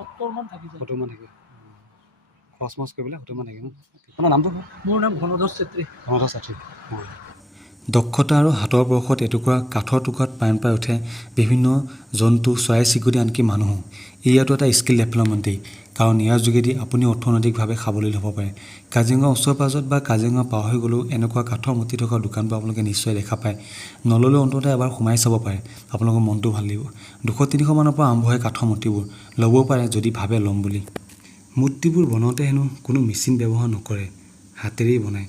70মান থাকি যায়। 70মান থাকে খৰচ মৰচ কৰিবলৈ 70মান থাকে ন। আপোনাৰ নামটো মোৰ নাম ঘনধৰ চেত্ৰী। ঘনধৰ চেত্ৰী। দক্ষতা আৰু হাতৰ বৰষত এটুকুৰা কাঠৰ টুকুৰাত প্ৰাণ পাই উঠে বিভিন্ন জন্তু চৰাই চিৰিকটি আনকি মানুহো। ইয়াতো এটা স্কিল ডেভেলপমেণ্টেই, কাৰণ ইয়াৰ যোগেদি আপুনি অৰ্থনৈতিকভাৱে সাৱলীল হ'ব পাৰে। কাজিৰঙা ওচৰ পাজত বা কাজিৰঙা পাৰ হৈ গ'লেও এনেকুৱা কাঠৰ মূৰ্তি থকা দোকানবোৰ আপোনালোকে নিশ্চয় দেখা পায়। নল'লেও অন্ততঃ এবাৰ সোমাই চাব পাৰে, আপোনালোকৰ মনটো ভাল লাগিব। 200-300 মানৰ পৰা আৰম্ভ হয় কাঠৰ মূৰ্তিবোৰ, ল'বও পাৰে যদি ভাবে ল'ম বুলি। মূৰ্তিবোৰ বনাওঁতে হেনো কোনো মেচিন ব্যৱহাৰ নকৰে, হাতেৰেই বনায়।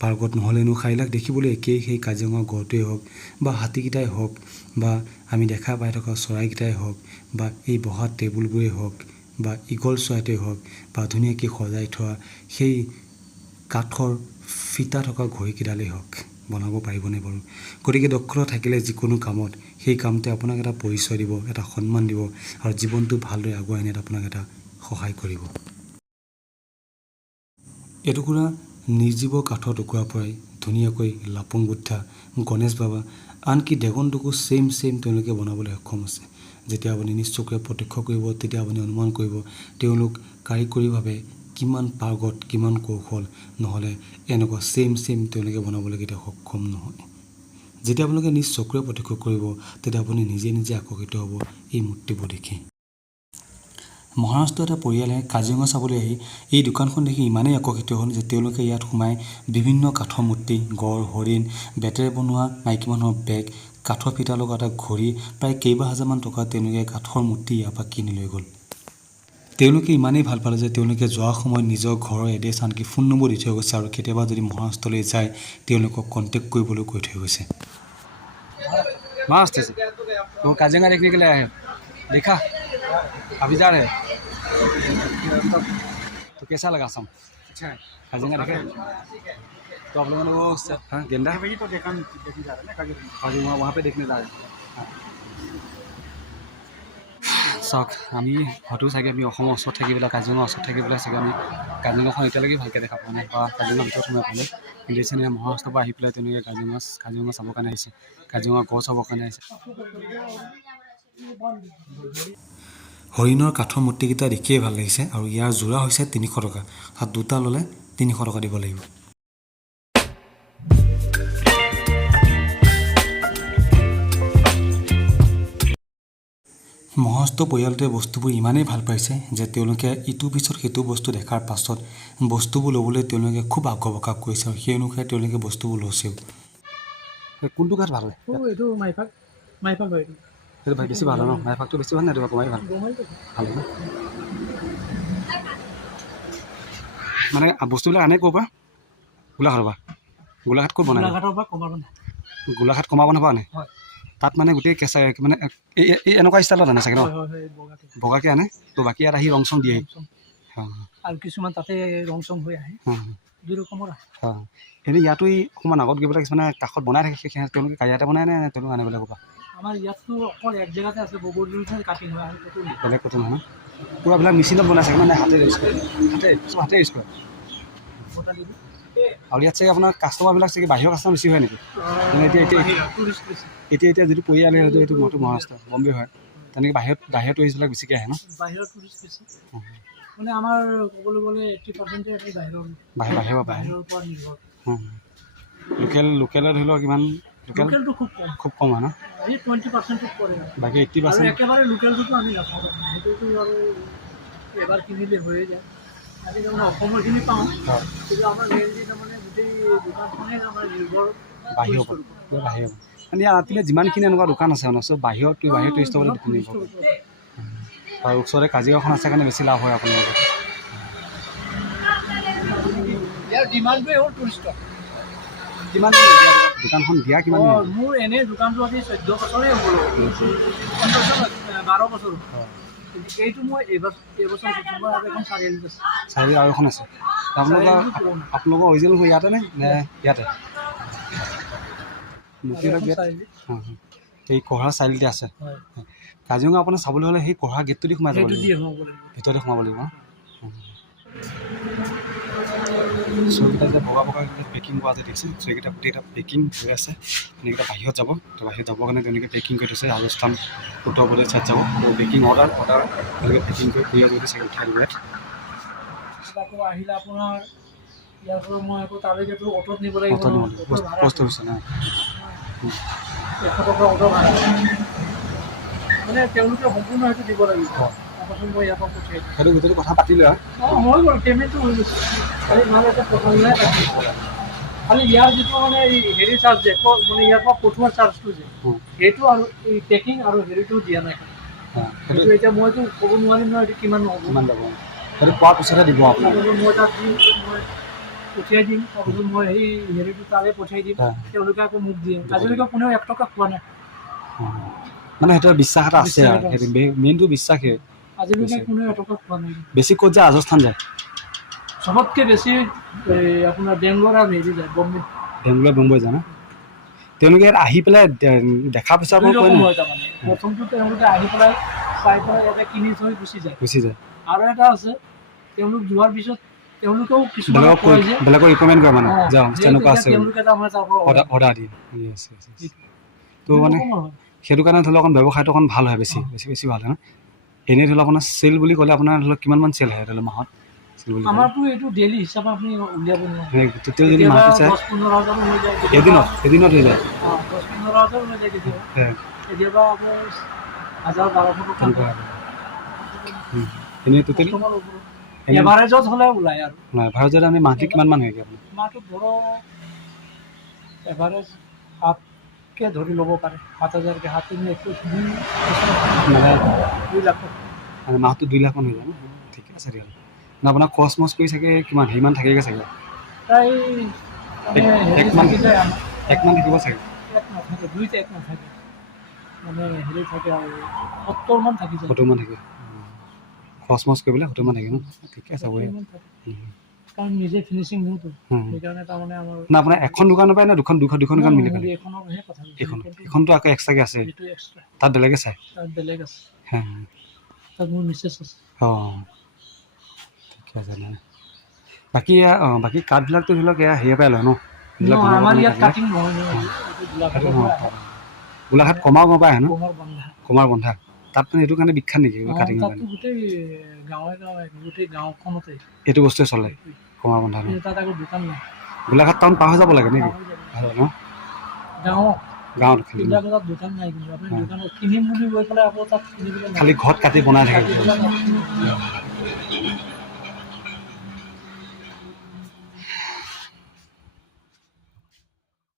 পাৰ্কত নহ'লেনো খাইলাখ দেখিবলৈ একেই, সেই কাজিৰঙা গড়টোৱেই হওক বা হাতীকেইটাই হওক বা আমি দেখা পাই থকা চৰাইকেইটাই হওক বা এই বহা টেবুলবোৰেই হওক বা ঈগল চৰাইটোৱেই হওক বা ধুনীয়াকৈ সজাই থোৱা সেই কাঠৰ ফিটা থকা ঘড়ীকেইডালেই হওক, বনাব পাৰিবনে বাৰু? গতিকে দক্ষতা থাকিলে যিকোনো কামত সেই কামটোৱে আপোনাক এটা পৰিচয় দিব, এটা সন্মান দিব আৰু জীৱনটো ভালদৰে আগুৱাই নিয়াত আপোনাক এটা সহায় কৰিব। এটুকুৰা নিৰ্জীৱ কাঠৰ টুকুৰাৰ পৰাই ধুনীয়াকৈ লাপুং বুদ্ধা, গণেশ বাবা, আনকি ড্ৰেগনটোকো ছেইম তেওঁলোকে বনাবলৈ সক্ষম হৈছে। যেতিয়া আপুনি নিজ চকুৰে প্ৰত্যক্ষ কৰিব তেতিয়া আপুনি অনুমান কৰিব তেওঁলোক কাৰিকৰীভাৱে কিমান পাৰ্গত, কিমান কৌশল, নহ'লে এনেকুৱা ছেইম তেওঁলোকে বনাবলৈ কেতিয়াও সক্ষম নহয়। যেতিয়া আপোনালোকে নিজ চকুৰে প্ৰত্যক্ষ কৰিব তেতিয়া আপুনি নিজে আকৰ্ষিত হ'ব এই মূৰ্তিবোৰ দেখি। মহাৰাষ্ট্ৰৰ এটা পৰিয়ালে কাজিৰঙা চাবলৈ আহি এই দোকানখন দেখি ইমানেই আকৰ্ষিত হ'ল যে তেওঁলোকে ইয়াত সোমাই বিভিন্ন কাঠৰ মূৰ্তি, গড়, হৰিণ, বেতেৰে বনোৱা মাইকী মানুহৰ বেগ, কাঠৰ ফিটা লগা এটা ঘড়ী, প্ৰায় কেইবা হাজাৰমান টকা তেওঁলোকে কাঠৰ মূৰ্তি ইয়াৰ পৰা কিনি লৈ গ'ল। তেওঁলোকে ইমানেই ভাল পালে যে তেওঁলোকে যোৱাৰ সময়ত নিজৰ ঘৰৰ এড্ৰেছ আনকি ফোন নম্বৰ দি থৈ গৈছে আৰু কেতিয়াবা যদি মহাৰাষ্ট্ৰলৈ যায় তেওঁলোকক কণ্টেক্ট কৰিবলৈ কৈ থৈ গৈছে। मस्त है तो काजिरंगा देखने के लिए आए हैं, देखा अभी जा रहे हैं तो कैसा लगा सम? अच्छा है काजिरंगा देखे तो आप लोगों ने वो हाँ गेंदा वही तो देखने जा रहे हैं ना काजिरंगा वहाँ पे देखने जा रहे हैं। চাওক আমি হয়তো চাগে আমি অসমৰ ওচৰত থাকি পেলাই কাজিৰঙাৰ ওচৰত থাকি পেলাই চাগে আমি কাজিৰঙাখন এতিয়ালৈকে ভালকৈ দেখা পোৱা নাই বা কাজিৰঙাৰ ভিতৰত সোমাই পোৱা নাই। কিন্তু এনে মহাৰাষ্ট্ৰৰ পৰা আহি পেলাই তেওঁলোকে কাজিৰঙা চাবৰ কাৰণে আহিছে, কাজিৰঙা গড় চাবৰ কাৰণে আহিছে। হৰিণৰ কাঠৰ মূৰ্তিকেইটা দেখিয়ে ভাল লাগিছে আৰু ইয়াৰ যোৰা হৈছে 300 টকা, আৰু দুটা ল'লে 300 টকা দিব লাগিব। মহাৰাষ্ট্ৰ পৰিয়ালটোৱে বস্তুবোৰ ইমানেই ভাল পাইছে যে তেওঁলোকে ইটোৰ পিছত সিটো বস্তু দেখাৰ পাছত বস্তুবোৰ ল'বলৈ তেওঁলোকে খুব আগ্ৰহ প্ৰকাশ কৰিছে আৰু সেই অনুসাৰে তেওঁলোকে বস্তুবোৰ লৈছেও। কোনটো কাঠ ভাল হয়? এইটো মাইফাক হয় সেইটো ভাই বেছি ভাল হয় ন? মাইফাকটো বেছি ভাল নে এইটো কমাই ভাল? ভাল ন? মানে বস্তুবিলাক আনে ক'ৰ পৰা? গোলাঘাটৰ পৰা। গোলাঘাট ক'ত বনায়? গোলাঘাট কমাব নাপায় নে? তাত মানে গোটেই কেঁচা মানে এই এনেকুৱা ষ্টাইলত আনে চাগে ন? বগাকৈ আনে তো বাকী ইয়াত আহি ৰং চং দিয়ে আৰু কিছুমান তাতে ৰং চং হৈ আহে দুই ৰকমৰ আহে। এনেই ইয়াতো অকণমান আগত গৈ পেলাই কিছুমানে কাষত বনাই থাকে, সেই তেওঁলোকে কাৰিয়াতে বনাই নে তেওঁলোকে আনিবলৈ ক'বা? আমাৰ ইয়াততো অকল এক জেগাতে আছে বগৰীৰ কাটিং হয় আৰু বেলেগ ক'তো নহয়। পূৰাবিলাক মেচিনত বনাই চাগে মানে হাতে ইউজ কৰে, হাতে ইউজ কৰে। আৰু ইয়াত চাগে আপোনাৰ কাষ্টমাৰবিলাক চাগে বাহিৰৰ কাষ্টমাৰ বেছি হয় নেকি? মানে এতিয়া যিটো পৰিয়াল হয়তো এইটো মহাৰাষ্ট্ৰ বম্বে হয়, তেনেকৈ বাহিৰৰ টুৰিষ্টবিলাক বেছিকৈ আহে ন? বাহিৰৰ টুৰিষ্ট বেছি মানে আমাৰ ক'বলৈ গ'লে 80% বাহিৰৰ পৰা নিৰ্ভৰ। লোকেলে ধৰি লওক কিমান? লোকেলটো খুব কম হয় ন? 20% পৰে, বাকী 80% একেবাৰে লোকেলটোতো আমি নাপাওঁ, সেইটোতো আৰু এবাৰ কিনিলে হৈয়ে যায়। আমি তাৰমানে অসমৰখিনি পাওঁ, কিন্তু আমাৰ মেইনলি তাৰমানে গোটেই দোকানখনেই আমাৰ নিৰ্ভৰ বাহিৰৰ মানে ইয়াত যিমানখিনি এনেকুৱা দোকান আছে মানে চব বাহিৰৰ টুৰিষ্টৰ নিৰ্ভৰ কৰে। আৰু ওচৰতে কাজিৰঙাখন আছে কাৰণে বেছি লাভ হয় আপোনালোকৰ। ইয়াৰ ডিমাণ্ডটোৱে হ'ল টুৰিষ্টৰ। কিমান দোকানখন দিয়া কিমান? মোৰ এনেই দোকানটো আজি 14 বছৰেই হ'ল, 12 বছৰ। এইটো মই এইবছৰ এখন চাৰিআলিত আছে। চাৰিআলি আৰু এখন আছে আপোনালোকৰ অৰিজিনেল ইয়াতে নে ইয়াতে? এই কহৰা চাৰিআলিতে আছে। কাজিৰঙা আপোনাৰ চাবলৈ হ'লে সেই কহৰা গেটটো দি সোমাই যাব লাগিব, ভিতৰতে সোমাব লাগিব। চৌকেইটা যে বগা বগা পেকিং কৰা যে দেখিছে, চৌকেইটা গোটেইকেইটা পেকিং হৈ আছে। এনেকেইটা বাহিৰত যাব, তো বাহিৰত যাবৰ কাৰণে তেওঁলোকে পেকিং কৰি থৈছে। ৰাজস্থান উত্তৰ প্ৰদেশ চাইড যাব, তো পেকিং অৰ্ডাৰ তেওঁলোকে পেকিং কৰি কুৰিয়াৰ যোগেদি চাগে উঠাই দিব ইয়াত। আকৌ আহিলে আপোনাৰ ইয়াৰ পৰা মই আকৌ তালৈকেতো অ'টত নিব লাগিব, অটো কষ্ট হৈছে নাই? 100 টকা অ'ট ভাড়া, মানে তেওঁলোকে সম্পূৰ্ণ সেইটো দিব লাগিব। তাৰপাছত মই ইয়াৰ পৰা পঠিয়াই দিম। সেইটো গোটেইটো কথা পাতিলে আৰু হৈ গ'ল, পে'মেণ্টটো হৈ গৈছে। খালি মানে এটা প্ৰথমে খালি ইয়াৰ যিটো মানে এই হেৰি চাৰ্জ যে মানে ইয়াৰ পৰা পঠোৱাৰ চাৰ্জটো যে সেইটো আৰু এই পেকিং আৰু হেৰিটো দিয়া নাই। সেইটো এতিয়া মইতো ক'ব নোৱাৰিম নহয় এইটো কিমান হ'ব, কিমান যাব সেইটো পোৱাৰ পিছতহে দিব আপোনাক। মই তাত দিম, মই পঠিয়াই দিম। তাৰপিছত মই সেই হেৰিটো তালৈ পঠিয়াই দিম, তেওঁলোকে আকৌ মোক দিয়ে। আজিলৈকে কোনেও 1 টকা খোৱা নাই। মানে সেইটো বিশ্বাস এটা আছে আৰু সেইটো মেইনটো বিশ্বাসেই। আজিলৈকে কোনেও 1 টকা খোৱা নাই। বেছি ক'ত যায়? ৰাজস্থান যায় চবতকৈ বেছি আপোনাৰ বেংগলৰ আৰু হেৰি যায়, বম্বে। বেংগলৰ বম্বে যায় না? তেওঁলোকে ইয়াত আহি পেলাই দেখা পিছত দুই ৰকম হয় তাৰমানে। প্ৰথমটো তেওঁলোকে আহি পেলাই চাই পেলাই ইয়াতে কিনি থৈ গুচি যায়। আৰু এটা আছে তেওঁলোক যোৱাৰ পিছত তেওঁলোকেও কিছুমান বেলেগক ৰিকমেণ্ড কৰে মানে যাওঁ তেনেকুৱা আছে, তেওঁলোকে তাৰমানে তাৰ পৰা অৰ্ডাৰ দিয়ে। তো মানে সেইটো কাৰণে ধৰি লওক অকণ ব্যৱসায়টো অকণ ভাল হয়, বেছি ভাল হয় ন? এনেই ধৰি লওক আপোনাৰ চেল বুলি ক'লে আপোনাৰ ধৰি লওক কিমানমান চেল হয় ধৰি লওক মাহত? আমাৰতো এইটো ডেইলি হিচাপে আপুনি উলিয়াব নোৱাৰে। তেতিয়া যদি মাহটো চাই 10-15 হাজাৰ হৈ যায়, এদিনত হৈ যায়। 10-15 হাজাৰ হৈ যায় কেতিয়াবা আকৌ 1000-1200 টকা। এনেই টোটেলি এভাৰেজত হ'লে ওলায় আৰু এভাৰেজত আমি মাহটো কিমানমান হয়গৈ আপুনি? মাহটোত ধৰক এভাৰেজ 7কে ধৰি ল'ব পাৰে, 7,000কে। 7 মানে 2 লাখ মানে মাহটো 2 লাখমান হৈ যায় ন? ঠিকে আছে দিয়া। মানে আপোনাৰ খৰচ মৰচ কৰি চাগে কিমান হেৰিমান থাকেগৈ চাগে? প্ৰায় 1 মান থাকিব চাগে? 1 নাথাকে, 2 নাথাকে, মানে হেৰি থাকে আৰু 70 মান থাকি যায়। 70 মান থাকে খৰচ মৰচ কৰিবলৈ, 70 মান থাকে ন? ঠিকে আছে বাৰু। কাৰণ নিজে ফিনিচিং দিওঁতো, সেইকাৰণে তাৰমানে আমাৰ না আপোনাৰ এখন দোকানৰ পৰাই নে দুখন দোকান মিলি পেলাই? এইখনৰহে কথা, এইখনটো আকৌ এক্সট্ৰাকৈ আছে, এক্সট্ৰা তাত বেলেগে চাই? তাত বেলেগ আছে, তাত মোৰ মিছেছ আছে। অঁ ঠিকে আছে নাই? বাকী কাঠবিলাকতো ধৰি লওক এয়া হেৰিয়াৰ পৰাই লয় ন? আমাৰ ইয়াত কাটিং নহয়, গোলাঘাট কমাৰ পৰা আহে ন? কমাৰ বন্ধা তাত মানে এইটো কাৰণে বিখ্যাত নেকি কাটিঙৰ কাৰণে? গোটেই গাঁৱে গোটেই গাঁওখনতে এইটো বস্তুৱে চলে, কমাৰ বন্ধা ন? তাত আকৌ দোকান নাই। গোলাঘাট টাউন পাৰ হৈ যাব লাগে নেকি? ন গাঁৱত তাত দোকান নাই, কিন্তু আপুনি দোকানত কিনিম বুলি গৈ পেলাই আকৌ তাত কিনিবলৈ খালি ঘৰত কাটি বনাই থাকে।